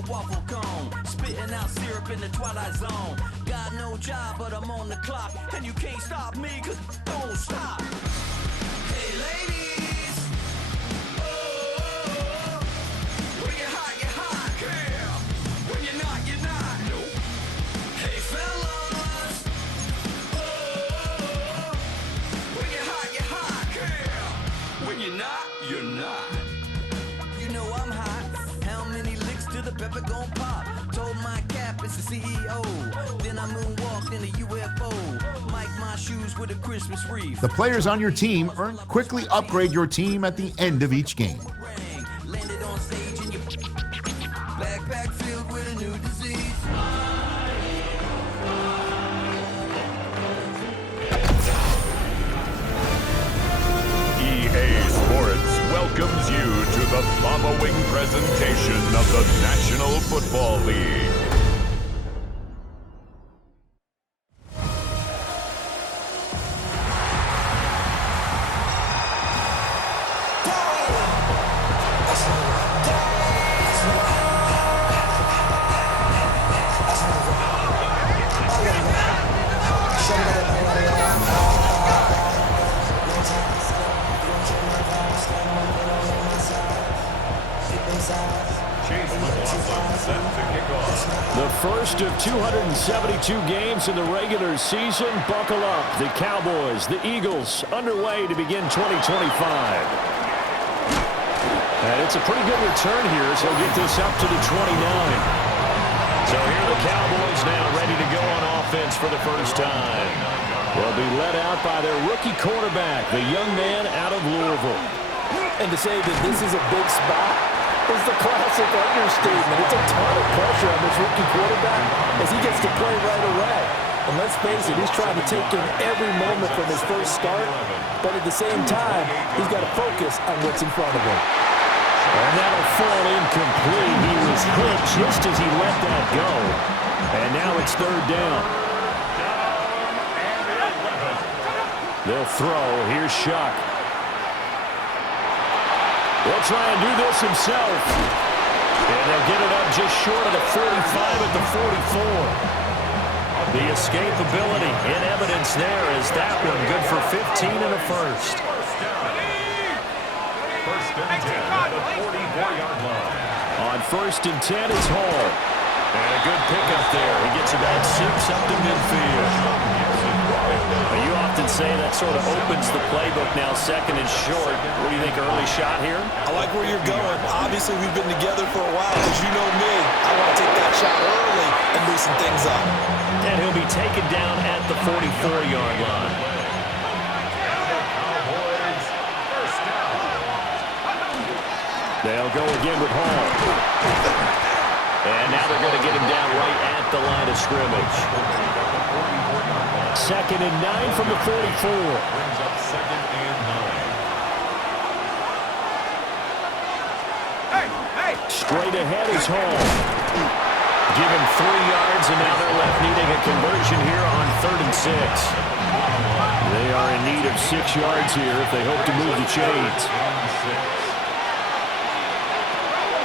a waffle cone. Spitting out syrup in the twilight zone. Got no job, but I'm on the clock. And you can't stop me, cause don't stop. Hey ladies, oh, when you're hot, yeah. When you're not, you're not. Nope. Hey fellas, oh, when you're hot, yeah. When you're not, you're not. You know I'm hot. How many licks till the pepper gon' pop? Told my cap it's the CEO. Then I moonwalked in a UFO. Mike my shoes with a Christmas wreath. The players on your team quickly upgrade your team at the end of each game. Landed on stage in your backpack filled with a new disease. EA Sports welcomes you to the following presentation of the National Football League. The first of 272 games in the regular season. Buckle up. The Cowboys, the Eagles, underway to begin 2025. And it's a pretty good return here, so get this up to the 29. So here are the Cowboys now ready to go on offense for the first time. They'll be led out by their rookie quarterback, the young man out of Louisville. And to say that this is a big spot is the classic understatement. It's a ton of pressure on this rookie quarterback as he gets to play right away. And let's face it, he's trying to take in every moment from his first start, but at the same time, he's got to focus on what's in front of him. And that'll fall incomplete. He was hit just as he let that go. And now it's third down. They'll throw. Here's Shuck. He'll try and do this himself. And they'll get it up just short of the 45 at the 44. The escapability in evidence there is that one good for 15 and a first. First and 10 at the 44-yard line. On first and 10, it's Hall. And a good pickup there. He gets about 6 up to midfield. You often say that sort of opens the playbook now, second and short. What do you think, early shot here? I like where you're going. Obviously, we've been together for a while. As you know me, I want to take that shot early and loosen things up. And he'll be taken down at the 44-yard line. They'll go again with Hall. And now they're going to get him down right at the line of scrimmage. Second and 9 from the 44. Brings up second and 9. Straight ahead is Hall. Give him 3 yards, and now they're left needing a conversion here on third and 6. They are in need of 6 yards here if they hope to move the chains.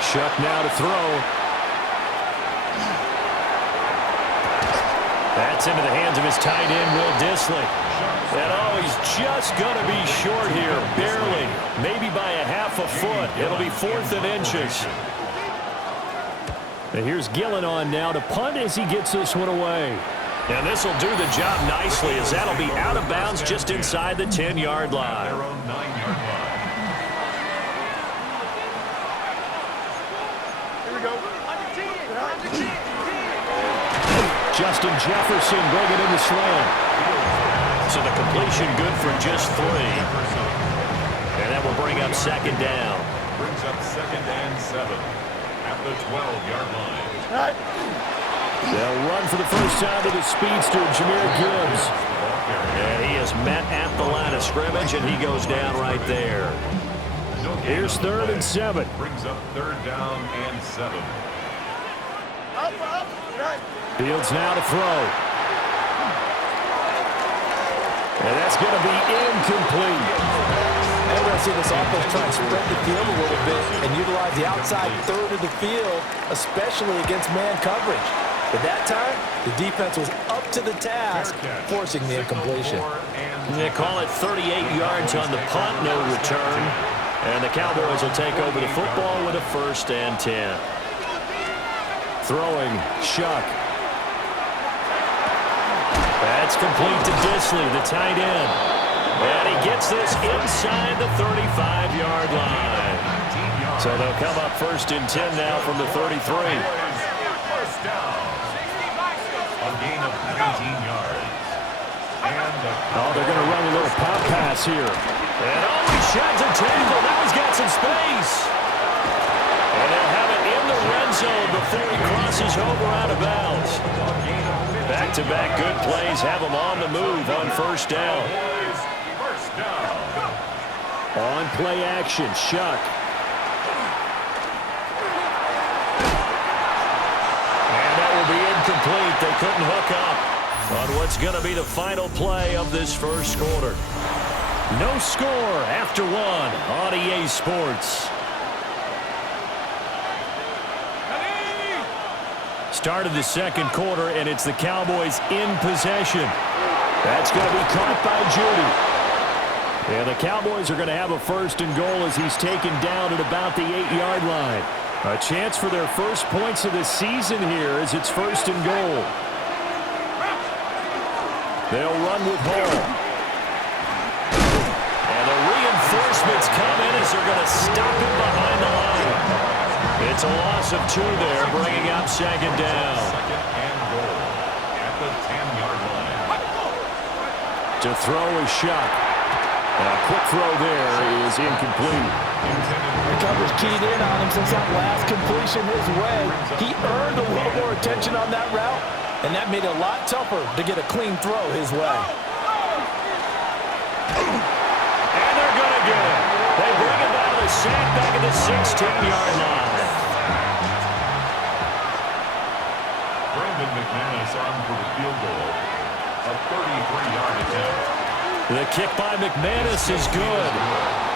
Shuck now to throw. That's into the hands of his tight end, Will Dissly. And oh, he's just going to be short here, barely. Maybe by a half a foot. It'll be 4th and inches. And here's Gillen on now to punt as he gets this one away. And this will do the job nicely as that'll be out of bounds just inside the 10-yard line. Their own 9-yard line. Here we go. Justin Jefferson bringing in the slam. So the completion good for just 3. And that will bring up second down. Brings up second and 7 at the 12-yard line. They'll run for the first time to the speedster, Jahmyr Gibbs. And he is met at the line of scrimmage, and he goes down right there. Here's third and 7. Brings up third down and 7. Fields now to throw. And that's going to be incomplete. Whenever I see this offense try and spread the field a little bit and utilize the outside third of the field, especially against man coverage. But that time, the defense was up to the task, forcing the incompletion. They call it 38 yards on the punt, no return. And the Cowboys will take over the football with a 1st and 10. Throwing, Shuck. That's complete to Disley, the tight end. And he gets this inside the 35-yard line. So they'll come up 1st and 10 now from the 33. First down. A gain of 19 yards. Oh, they're going to run a little pop pass here. And oh, he sheds a tackle. Now he's got some space. And they'll have it in the red zone before he crosses over out of bounds. Back-to-back good plays have him on the move on 1st down. On play action, Shuck. And that will be incomplete. They couldn't hook up on what's going to be the final play of this first quarter. No score after 1 on EA Sports. Start of the second quarter, and it's the Cowboys in possession. That's going to be caught by Judy. And the Cowboys are going to have a 1st and goal as he's taken down at about the 8-yard line. A chance for their first points of the season here as it's 1st and goal. They'll run with Hall. And the reinforcements come in as they're going to stop him behind the line. It's a loss of 2 there, bringing up 2nd down. 2nd and goal at the 10-yard line. To throw is Shuck. And a quick throw there is incomplete. The coverage keyed in on him since that last completion his way. He earned a little more attention on that route, and that made it a lot tougher to get a clean throw his way. And they're going to get it. They bring him out of the sack back at the 16-yard line. Brandon McManus on for the field goal. A 33-yard attempt. The kick by McManus is good.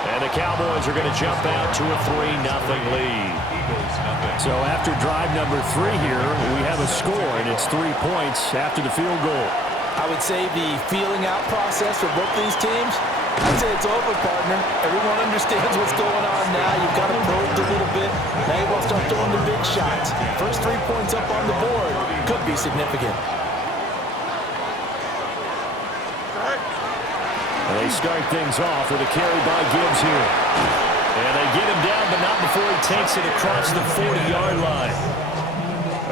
And the Cowboys are going to jump out to a 3-0 lead. So after drive number 3 here, we have a score, and it's 3 points after the field goal. I would say the feeling out process for both these teams, I'd say it's over, partner. Everyone understands what's going on now. You've got to probe a little bit. Now you want to start throwing the big shots. First 3 points up on the board could be significant. They start things off with a carry by Gibbs here. And they get him down, but not before he takes it across the 40-yard line.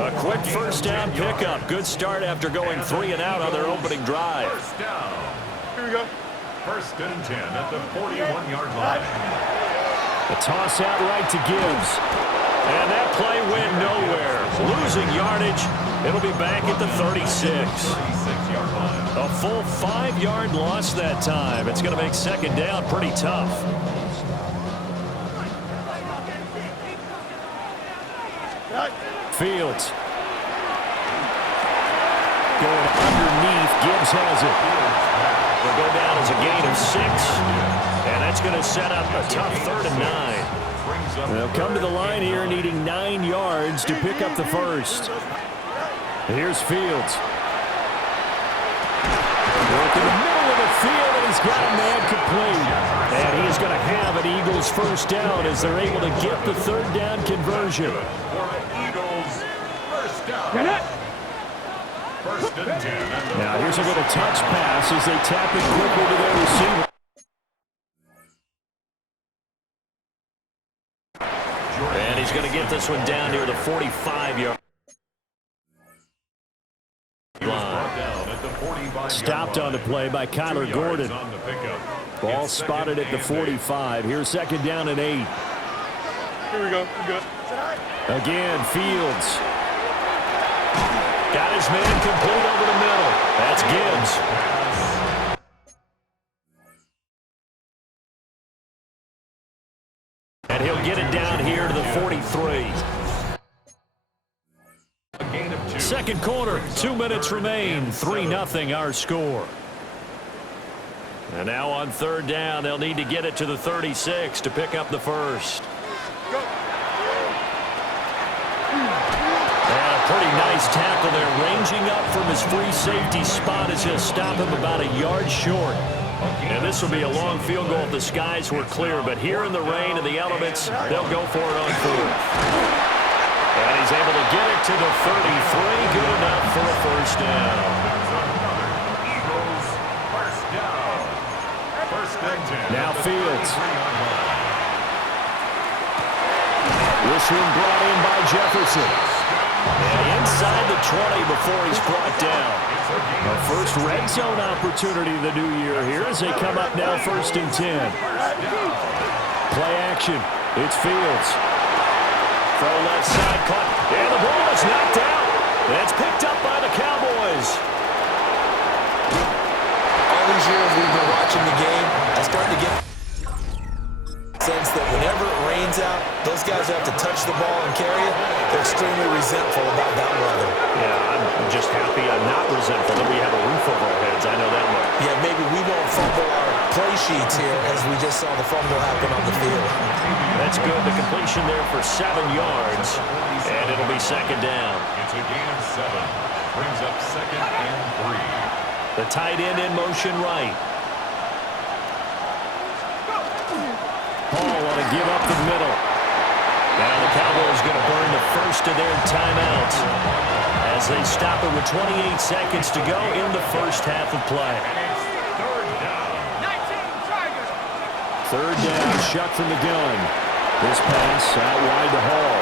A quick 1st down pickup. Good start after going 3 and out on their opening drive. 1st down. Here we go. 1st and 10 at the 41-yard line. A toss out right to Gibbs. And that play went nowhere. Losing yardage. It'll be back at the 36. 36-yard line. A full 5-yard loss that time. It's going to make 2nd down pretty tough. Fields. Going underneath. Gibbs has it. Will go down as a gain of 6. And that's going to set up a tough 3rd and 9. They'll come to the line here needing 9 yards to pick up the first. Here's Fields. Work in the middle of the field, and he's got a man complete. And he is going to have an Eagles 1st down as they're able to get the 3rd down conversion. Eagles 1st down. 1st and 10. Now here's a little touch pass as they tap it quickly to their receiver. And he's going to get this one down near the 45-yard line. Stopped on the play by Kyler Gordon. Ball spotted at the 45. Here's 2nd down and 8. Here we go. We're good. Again, Fields. Got his man complete over the middle. That's Gibbs. And he'll get it down here to the 43. 2nd quarter, 2 minutes remain. 3-0 our score. And now on third down, they'll need to get it to the 36 to pick up the first. And a pretty nice tackle there, ranging up from his free safety spot as he'll stop him about a yard short. And this will be a long field goal if the skies were clear, but here in the rain and the elements, they'll go for it on fourth. And he's able to get it to the 33, good enough for a first down. Now Fields. This one brought in by Jefferson. And inside the 20 before he's brought down. Our first red zone opportunity of the new year here as they come up now 1st and 10. Play action. It's Fields. Throw left side, caught. And the ball is knocked out. And it's picked up by the Cowboys. All these years we've been watching the game, I started to get the sense that whenever it rains out, those guys who have to touch the ball and carry it, they're extremely resentful about that weather. Yeah, I'm just happy I'm not resentful that we have a roof over our heads. I know that much. Yeah, maybe we won't fumble our play sheets here as we just saw the fumble happen on the field. That's good. The completion there for 7 yards, and it'll be second down. It's a gain of 7. Brings up 2nd and 3. The tight end in motion right. Paul want to give up the middle. Now the Cowboys going to burn the first of their timeouts as they stop it with 28 seconds to go in the first half of play. Third down, shot from the gun. This pass out wide to Hall.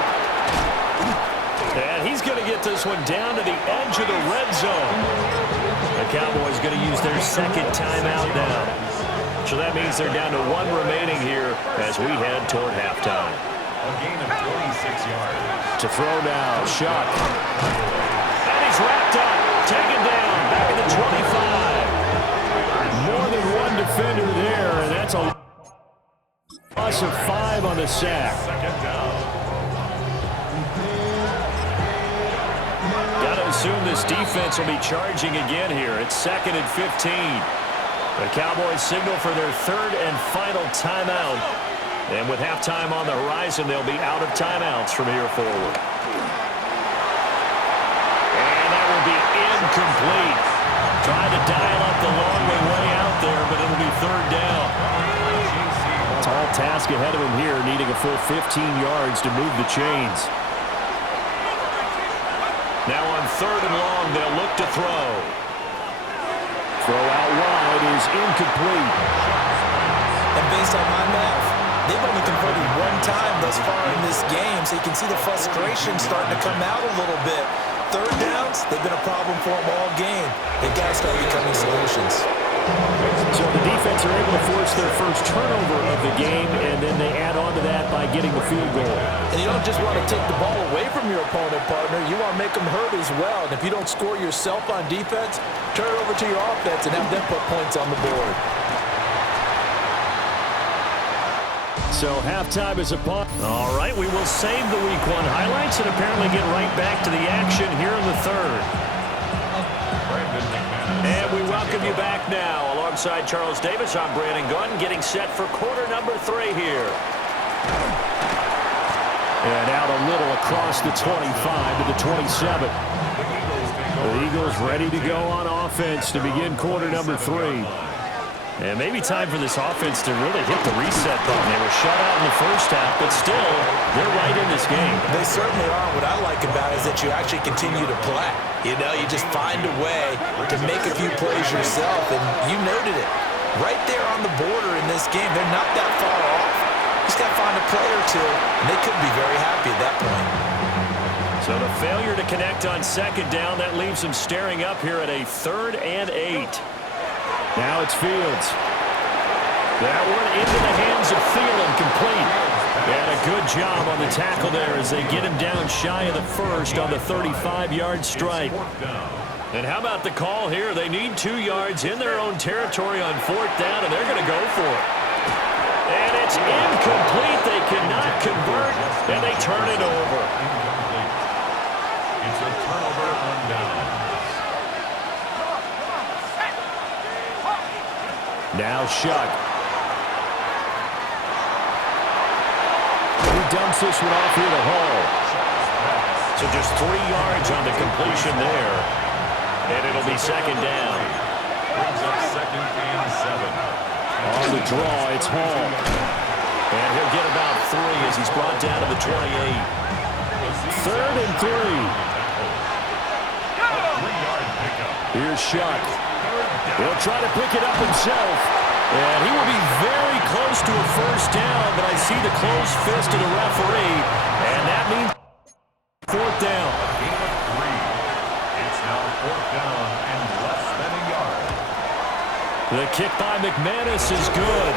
And he's going to get this one down to the edge of the red zone. The Cowboys going to use their second timeout now. So that means they're down to 1 remaining here as we head toward halftime. A gain of 26 yards. To throw now, Shuck. And he's wrapped up, taken down, back at the 25. More than one defender there, and that's a loss of 5 on the sack. Second down. Got to assume this defense will be charging again here. It's 2nd and 15. The Cowboys signal for their third and final timeout. And with halftime on the horizon, they'll be out of timeouts from here forward. And that will be incomplete. Trying to dial up the long way out there, but it'll be third down. Tall task ahead of him here, needing a full 15 yards to move the chains. Now on third and long, they'll look to throw. Throw out wide is incomplete. And based on my math, they've only converted 1 time thus far in this game, so you can see the frustration starting to come out a little bit. Third downs, they've been a problem for them all game. They've got to start becoming solutions. So the defense are able to force their first turnover of the game, and then they add on to that by getting the field goal. And you don't just want to take the ball away from your opponent, partner. You want to make them hurt as well. And if you don't score yourself on defense, turn it over to your offense and have them put points on the board. So halftime is upon. All right, we will save the Week 1 highlights and apparently get right back to the action here in the third. And we welcome you back now. Alongside Charles Davis, I'm Brandon Gunn, getting set for quarter number 3 here. And out a little across the 25 to the 27. The Eagles ready to go on offense to begin quarter number 3. And maybe time for this offense to really hit the reset button. They were shut out in the first half, but still, they're right in this game. They certainly are. What I like about it is that you actually continue to play. You know, you just find a way to make a few plays yourself, and you noted it. Right there on the border in this game, they're not that far off. Just got to find a play or two, and they could be very happy at that point. So the failure to connect on second down, that leaves them staring up here at a 3rd and 8. Now it's Fields. That one into the hands of Thielen, complete. And a good job on the tackle there as they get him down shy of the first on the 35-yard strike. And how about the call here? They need 2 yards in their own territory on 4th down, and they're going to go for it. And it's incomplete. They cannot convert, and they turn it over. It's a turnover on down. Now Shuck. He dumps this one off here to Hall. So just 3 yards on the completion there. And it'll be second down. Brings up second and 7. On the draw, it's Hall. And he'll get about 3 as he's brought down to the 28. 3rd and 3. Here's Shuck. He'll try to pick it up himself. And he will be very close to a first down, but I see the closed fist of the referee. And that means 4th down. Gain of 3. It's now 4th down and less than a yard. The kick by McManus is good.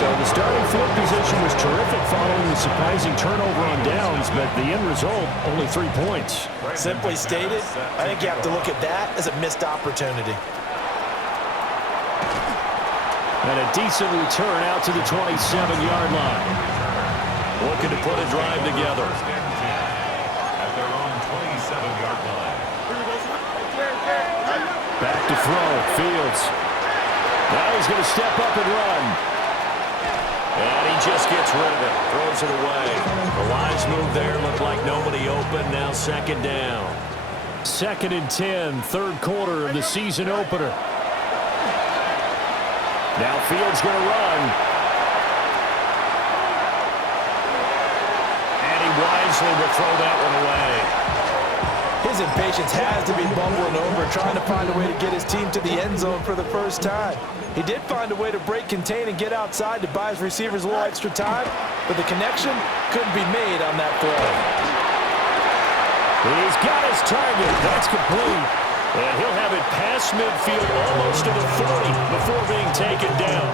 So the starting field position was terrific following the surprising turnover on downs, but the end result, only 3 points. Simply stated, I think you have to look at that as a missed opportunity. And a decent return out to the 27-yard line. Looking to put a drive together. At their own 27-yard line. Back to throw, Fields. Now he's going to step up and run. And he just gets rid of it, throws it away. The wise move there, looked like nobody open, now second down. 2nd and 10, 3rd quarter of the season opener. Now Fields going to run. And he wisely will throw that one away. His impatience has to be bumbling over, trying to find a way to get his team to the end zone for the first time. He did find a way to break, contain, and get outside to buy his receivers a little extra time, but the connection couldn't be made on that throw. He's got his target. That's complete. And he'll have it past midfield almost to the 40 before being taken down.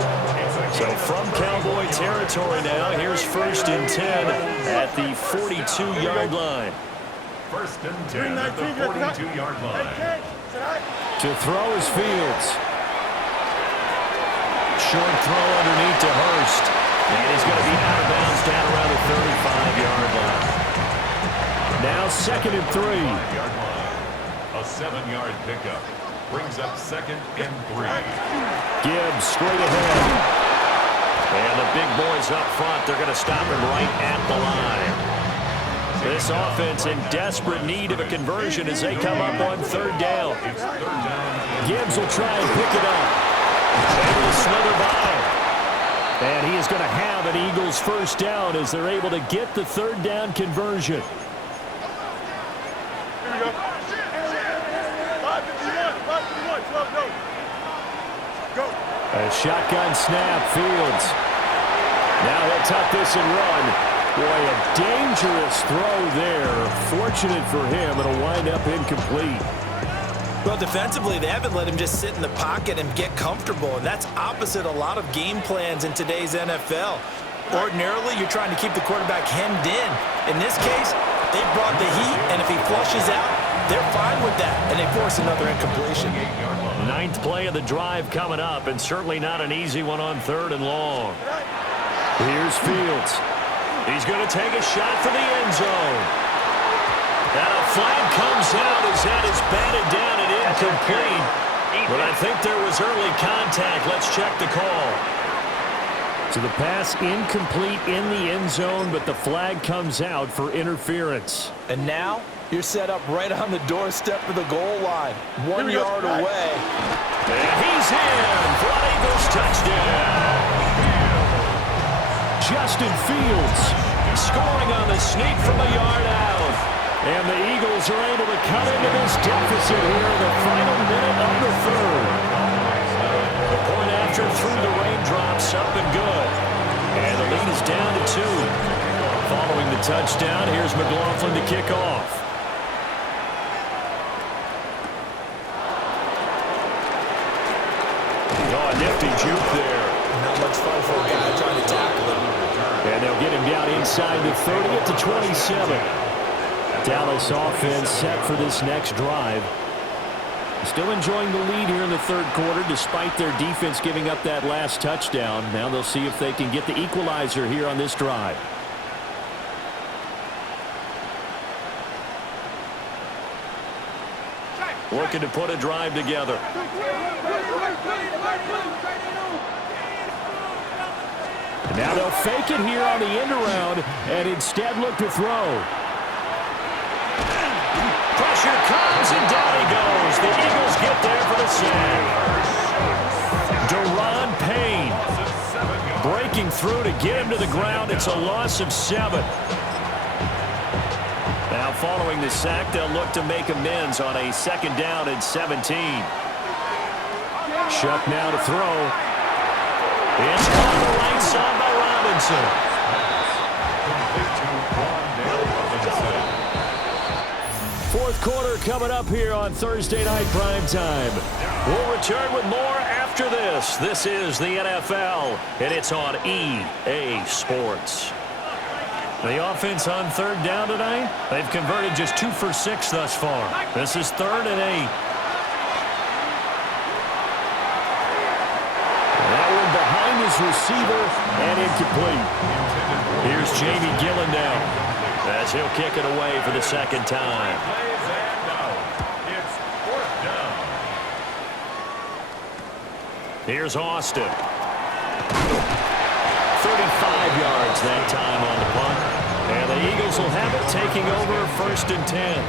So from Cowboy territory now, here's 1st and 10 at the 42-yard line. 1st and 10 at the 42-yard line. To throw is Fields. Short throw underneath to Hurst. And he's going to be out of bounds down around the 35-yard line. Now 2nd and 3. A 7-yard pickup. Brings up 2nd and 3. Gibbs straight ahead. And the big boys up front, they're going to stop him right at the line. This offense in desperate need of a conversion as they come up on 3rd down. Gibbs will try and pick it up. Able to slither by. And he is going to have an Eagles first down as they're able to get the 3rd down conversion. Here we go. 551, 12, go. Go. A shotgun snap, Fields. Now he'll tuck this and run. Boy, a dangerous throw there. Fortunate for him, it'll wind up incomplete. Well, defensively, they haven't let him just sit in the pocket and get comfortable, and that's opposite a lot of game plans in today's NFL. Ordinarily, you're trying to keep the quarterback hemmed in. In this case, they brought the heat, and if he flushes out, they're fine with that, and they force another incompletion. 9th play of the drive coming up, and certainly not an easy one on 3rd and long. Here's Fields. He's going to take a shot for the end zone. And a flag comes out as that is batted down and incomplete. But I think there was early contact. Let's check the call. So the pass incomplete in the end zone, but the flag comes out for interference. And now you're set up right on the doorstep of the goal line. 1 yard away. And he's in for an Eagles touchdown. Justin Fields scoring on the sneak from a yard out. And the Eagles are able to cut into this deficit here in the final minute of the 3rd. The point after through the raindrops up and good. And the lead is down to 2. Following the touchdown, here's McLaughlin to kick off. Oh, a nifty juke there. Not much fun for a guy trying to tackle him. And they'll get him down inside the 30 at the 27. Dallas offense set for this next drive. Still enjoying the lead here in the 3rd quarter despite their defense giving up that last touchdown. Now they'll see if they can get the equalizer here on this drive. looking to put a drive together. Now they'll fake it here on the end around and instead look to throw. Pressure comes and down he goes. The Eagles get there for the sack. Deron Payne breaking through to get him to the ground. It's a loss of 7. Now following the sack, they'll look to make amends on a 2nd down and 17. Shuck now to throw. It's on the right side by Robinson. Fourth quarter coming up here on Thursday Night Primetime. We'll return with more after this. This is the NFL, and it's on EA Sports. The offense on 3rd down tonight, they've converted just 2 for 6 thus far. This is 3rd and 8. That one behind his receiver and incomplete. Here's Jamie Gillen now as he'll kick it away for the 2nd time. Here's Austin. 35 yards that time on the punt. And the Eagles will have it, taking over 1st and 10.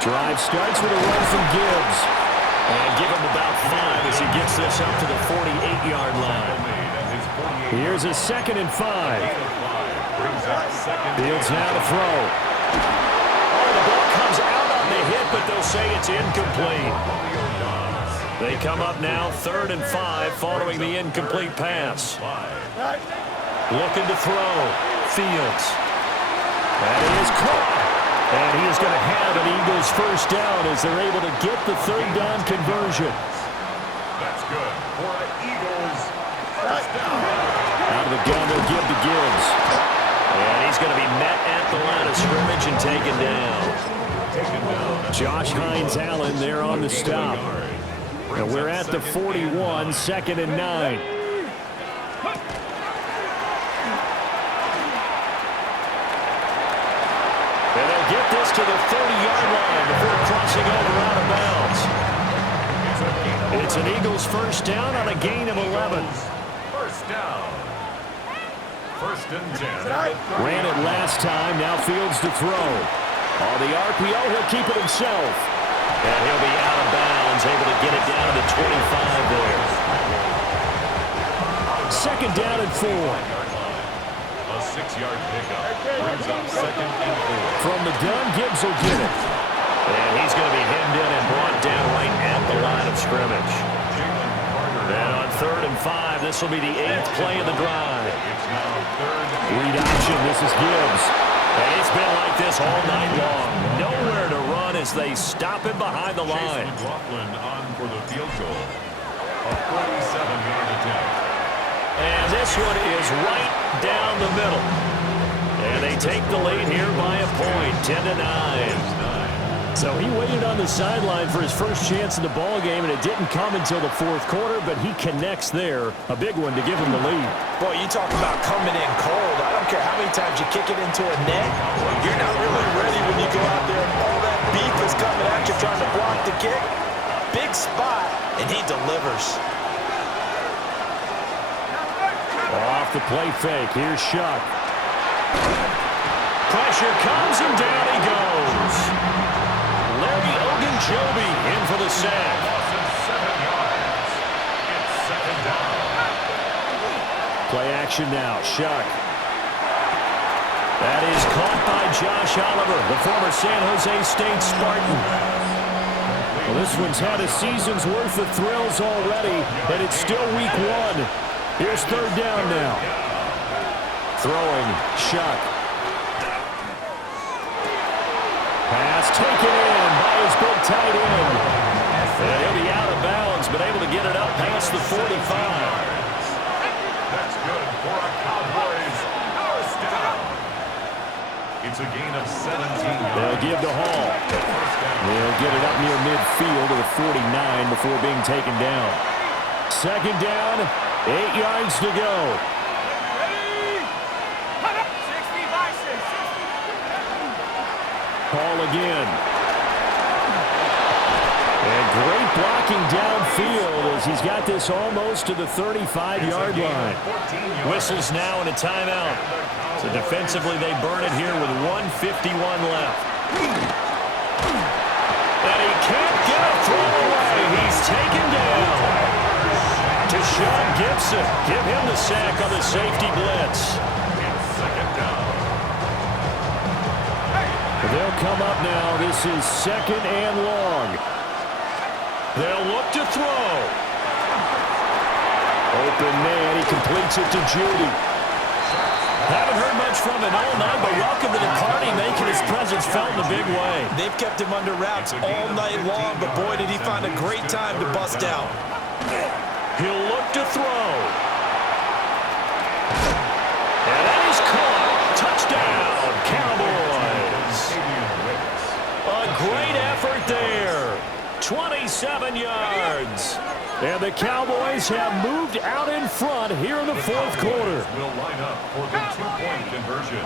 Drive starts with a run from Gibbs. And give him about 5 as he gets this up to the 48-yard line. Here's a 2nd and 5. Fields now to throw. Oh, the ball comes out on the hit, but they'll say it's incomplete. They come up now 3rd and 5 following the incomplete pass. Looking to throw. Fields. That is caught. And he is going to have an Eagles 1st down as they're able to get the 3rd down conversion. That's good for an Eagles 1st down. Out of the gun, they'll give to Gibbs. And he's going to be met at the line of scrimmage and taken down. Josh Hines-Allen there on the stop. And we're at the 41, 2nd and 9. And they'll get this to the 30-yard line before crossing over out of bounds. It's an Eagles 1st down on a gain of 11. 1st down. 1st and 10. Ran it last time, now Fields to throw. On the RPO, he'll keep it himself. And he'll be out of bounds, able to get it down to the 25 there. 2nd down and 4. A 6-yard pickup brings up 2nd and 4. From the gun, Gibbs will get it. And he's going to be hemmed in and brought down right at the line of scrimmage. And on 3rd and 5, this will be the 8th play of the drive. Read option, this is Gibbs. And it's been like this all night long. Nowhere to run as they stop him behind the line. McLaughlin on for the field goal. A 47-yard attempt. And this one is right down the middle. And they take the lead here by a point, 10-9. So he waited on the sideline for his first chance in the ball game, and it didn't come until the 4th quarter, but he connects there. A big one to give him the lead. Boy, you talk about coming in cold. I don't care how many times you kick it into a net. You're not really ready when you go out there and all that beef is coming at you trying to block the kick. Big spot, and he delivers. Off the play fake. Here's Shuck. Pressure comes, and down he goes. Larry Ogunjobi in for the sack. 7 yards. It's 2nd down. Play action now. Shuck. That is caught by Josh Oliver, the former San Jose State Spartan. Well, this one's had a season's worth of thrills already, and it's still week 1. Here's 3rd down now. Throwing, Shuck. Pass taken in by his big tight end. And he'll be out of bounds, but able to get it up past the 45. That's good for a Cowboys 1st down. It's a gain of 17 yards. They'll give to Hall. They'll get it up near midfield to the 49 before being taken down. 2nd down, 8 yards to go. 60 by 6. Ball again. And great blocking downfield as he's got this almost to the 35-yard line. Whistles now and a timeout. So defensively they burn it here with 1:51 left. And he can't get a throw away. He's taken down. Deshaun Gibson, give him the sack on the safety blitz. They'll come up now. This is 2nd and long. They'll look to throw. Open man. He completes it to Judy. Haven't heard much from him all night, but welcome to the party, making his presence felt in a big way. They've kept him under wraps all night long, but boy, did he find a great time to bust out. He'll look to throw. And that is caught. Touchdown, Cowboys. A great effort there. 27 yards. And the Cowboys have moved out in front here in the 4th quarter. Will line up for the 2-point conversion.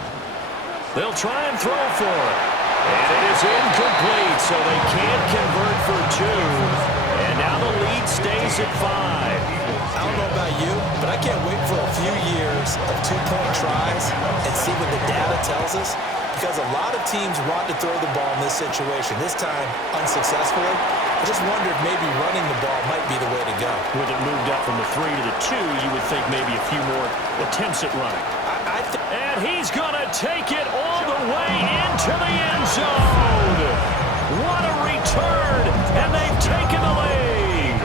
They'll try and throw for it. And it is incomplete, so they can't convert for 2. And now the lead stays at 5. I don't know about you, but I can't wait for a few years of 2-point tries and see what the data tells us. Because a lot of teams want to throw the ball in this situation, this time unsuccessfully. I just wondered maybe running the ball might be the way to go. With it moved up from the 3 to the 2, you would think maybe a few more attempts at running. And he's going to take it all the way into the end zone. What a return, and they've taken the lead.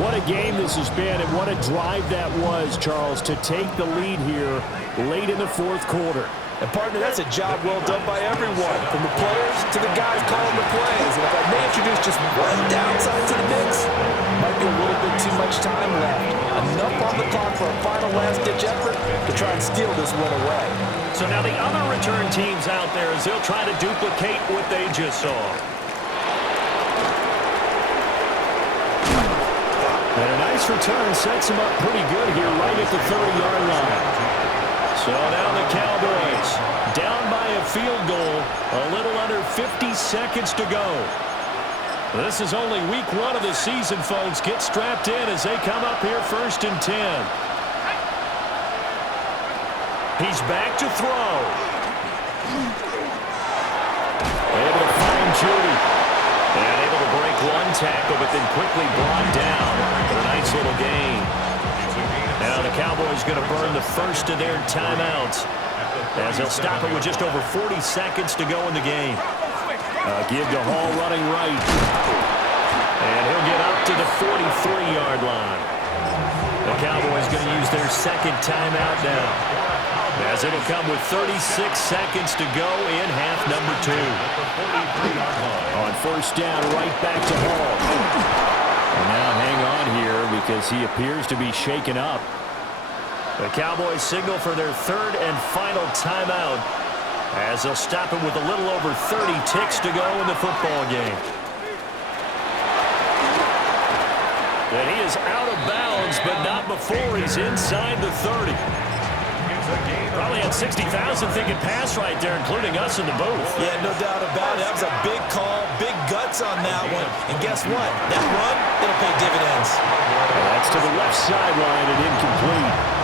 What a game this has been, and what a drive that was, Charles, to take the lead here late in the 4th quarter. And, partner, that's a job well done by everyone, from the players to the guys calling the plays. And if I may introduce just one downside to the mix, might be a little bit too much time left. Enough on the clock for a final last-ditch effort to try and steal this one away. So now the other return teams out there as they'll try to duplicate what they just saw. And a nice return sets him up pretty good here right at the 30-yard line. So now the Cowboys down by a field goal, a little under 50 seconds to go. This is only week 1 of the season, folks. Get strapped in as they come up here 1st and 10. He's back to throw. Able to find Judy. And able to break one tackle, but then quickly brought down for a nice little gain. Now the Cowboys going to burn the first of their timeouts as they'll stop it with just over 40 seconds to go in the game. Give to Hall running right. And he'll get up to the 43-yard line. The Cowboys going to use their 2nd timeout now, as it'll come with 36 seconds to go in half number 2. On 1st down, right back to Hall. And now hang on here because he appears to be shaken up. The Cowboys signal for their 3rd and final timeout as they'll stop it with a little over 30 ticks to go in the football game. And he is out of bounds, but not before he's inside the 30. Probably had 60,000 thinking pass right there, including us in the booth. Yeah, no doubt about it. That was a big call, big guts on that one. And guess what? That run, it'll pay dividends. And that's to the left sideline and incomplete.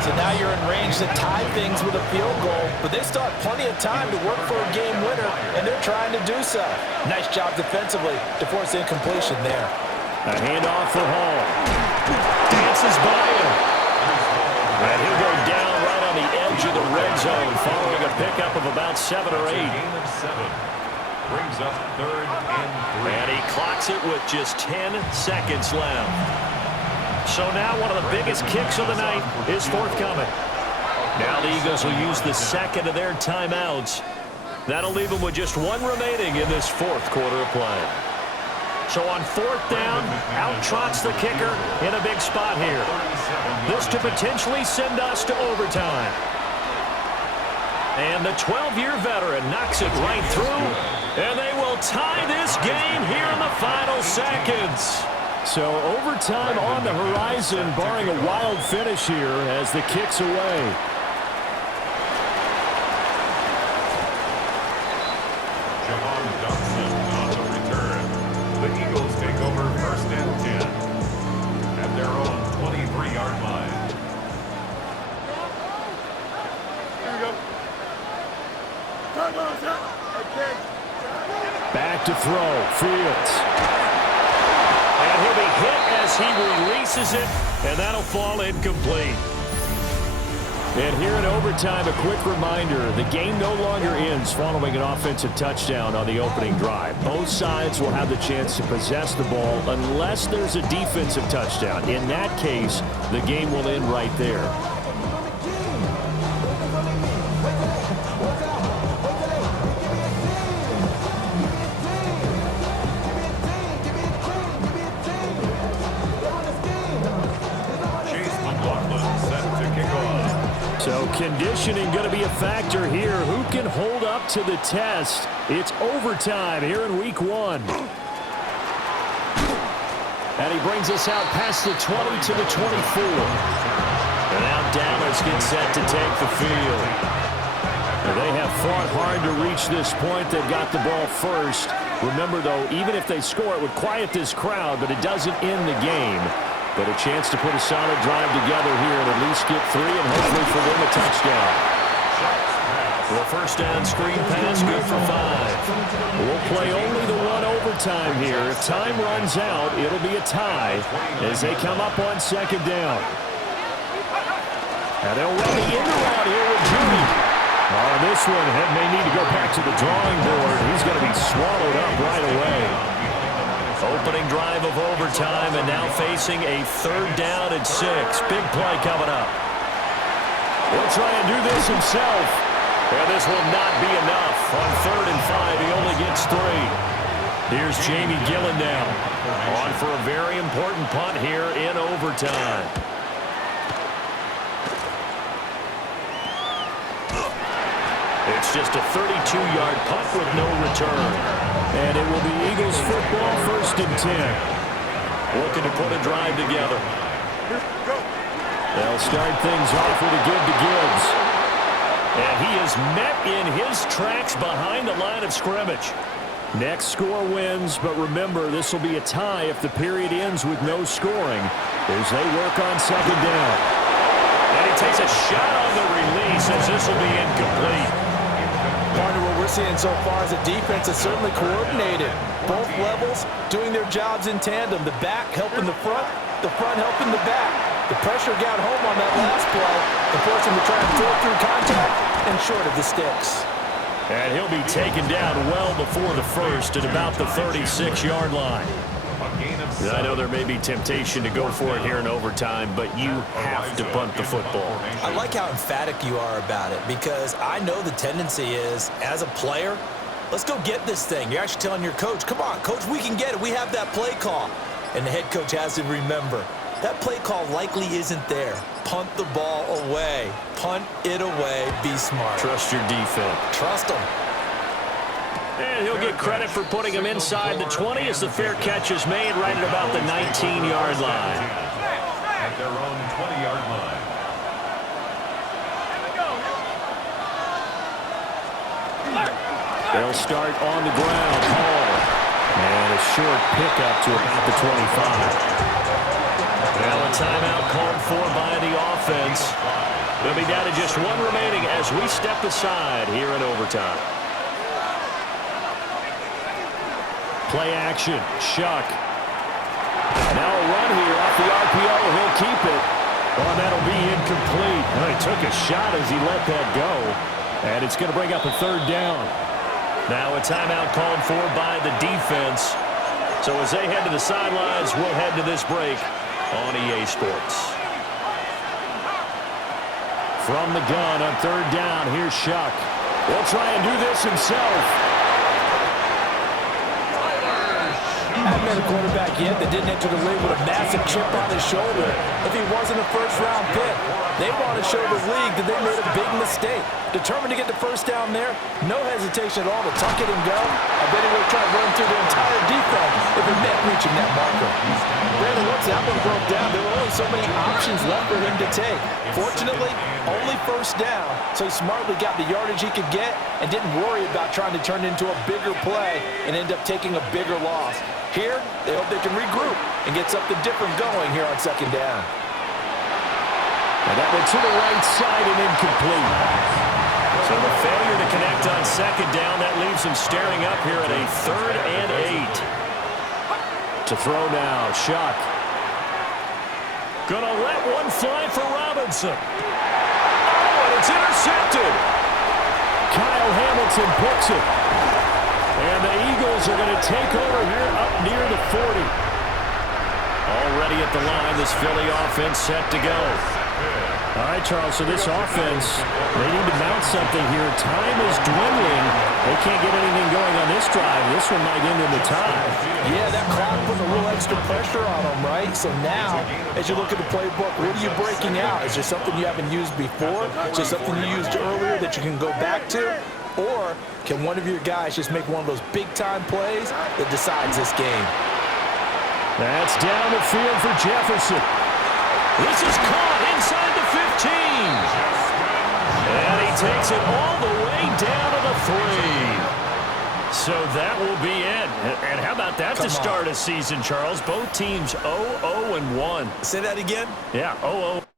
So now you're in range to tie things with a field goal, but they still have plenty of time to work for a game winner, and they're trying to do so. Nice job defensively to force incompletion there. A handoff for Hall. Dances by him. And he'll go down right on the edge of the red zone following a pickup of about 7 or 8. Brings up 3rd and 3. And he clocks it with just 10 seconds left. So now one of the biggest kicks of the night is forthcoming. Now the Eagles will use the 2nd of their timeouts. That'll leave them with just 1 remaining in this 4th quarter of play. So on 4th down, out trots the kicker in a big spot here. This to potentially send us to overtime. And the 12-year veteran knocks it right through, and they will tie this game here in the final seconds. So overtime on the horizon, barring a wild finish here as the kick's away. 20-yard line. Here we go. Time out, set. Okay. Back to throw. Fields. And he'll be hit as he releases it, and that'll fall incomplete. And here in overtime, a quick reminder, the game no longer ends following an offensive touchdown on the opening drive. Both sides will have the chance to possess the ball unless there's a defensive touchdown. In that case, the game will end right there. So conditioning going to be a factor here. Who can hold up to the test? It's overtime here in week 1. And he brings us out past the 20 to the 24. And now Dallas gets set to take the field. And they have fought hard to reach this point. They've got the ball first. Remember, though, even if they score, it would quiet this crowd, but it doesn't end the game. But a chance to put a solid drive together here and at least get 3 and hopefully for them a touchdown. Well, first down screen pass, good for 5. We'll play only the 1 overtime here. If time runs out, it'll be a tie as they come up on second down. And they'll run the end around here with Judy. On this one, Head may need to go back to the drawing board. He's going to be swallowed up right away. Opening drive of overtime, and now facing a 3rd down and 6. Big play coming up. He'll try and do this himself. And this will not be enough. On 3rd and 5, he only gets 3. Here's Jamie Gillen now. On for a very important punt here in overtime. It's just a 32-yard punt with no return. And it will be Eagles football, 1st and 10. Looking to put a drive together. They'll start things off with a give to Gibbs. And he is met in his tracks behind the line of scrimmage. Next score wins, but remember, this will be a tie if the period ends with no scoring as they work on second down. And he takes a shot on the release as this will be incomplete. Partner, what we're seeing so far is the defense is certainly coordinated. Both levels doing their jobs in tandem. The back helping the front helping the back. The pressure got home on that last play and forced him to try and throw through contact and short of the sticks. And he'll be taken down well before the first at about the 36-yard line. I know there may be temptation to go for it here in overtime, but you have to punt the football. I like how emphatic you are about it because I know the tendency is, as a player, let's go get this thing. You're actually telling your coach, come on, coach, we can get it. We have that play call. And the head coach has to remember, that play call likely isn't there. Punt the ball away. Punt it away. Be smart. Trust your defense. Trust them. And he'll get credit for putting him inside the 20 as the fair catch is made right at about the 19-yard line. At their own 20-yard line. They'll start on the ground. Hall. And a short pickup to about the 25. Well, a timeout called for by the offense. They'll be down to just 1 remaining as we step aside here in overtime. Play action. Shuck. Now a run here off the RPO. He'll keep it. Oh, that'll be incomplete. Well, he took a shot as he let that go. And it's going to bring up a 3rd down. Now a timeout called for by the defense. So as they head to the sidelines, we'll head to this break on EA Sports. From the gun on 3rd down, here's Shuck. He'll try and do this himself. Haven't been a quarterback yet that didn't enter the league with a massive chip on his shoulder. If he wasn't a first-round pick, they want to show the league that they made a big mistake. Determined to get the first down there, no hesitation at all to tuck it and go. I bet he would try to run through the entire defense if it meant reaching that marker. Brandon, once that one broke down, there were only so many options left for him to take. Fortunately, only first down, so he smartly got the yardage he could get and didn't worry about trying to turn it into a bigger play and end up taking a bigger loss. Here, they hope they can regroup and get something different going here on second down. And that went to the right side and incomplete. So the failure to connect on second down, that leaves him staring up here at a 3rd and 8. To throw now, Shuck. Gonna let one fly for Robinson. Oh, and it's intercepted. Kyle Hamilton picks it. And the Eagles are going to take over here up near the 40. Already at the line, this Philly offense set to go. All right, Charles, so this offense, they need to mount something here. Time is dwindling. They can't get anything going on this drive. This one might end in the tie. Yeah, that clock putting a little extra pressure on them, right? So now, as you look at the playbook, what are you breaking out? Is there something you haven't used before? Is there something you used earlier that you can go back to? Or can one of your guys just make one of those big-time plays that decides this game? That's down the field for Jefferson. This is caught inside the 15. And he takes it all the way down to the 3. So that will be it. And how about that to start a season, Charles? Both teams 0-0-1. Say that again? Yeah, 0-0.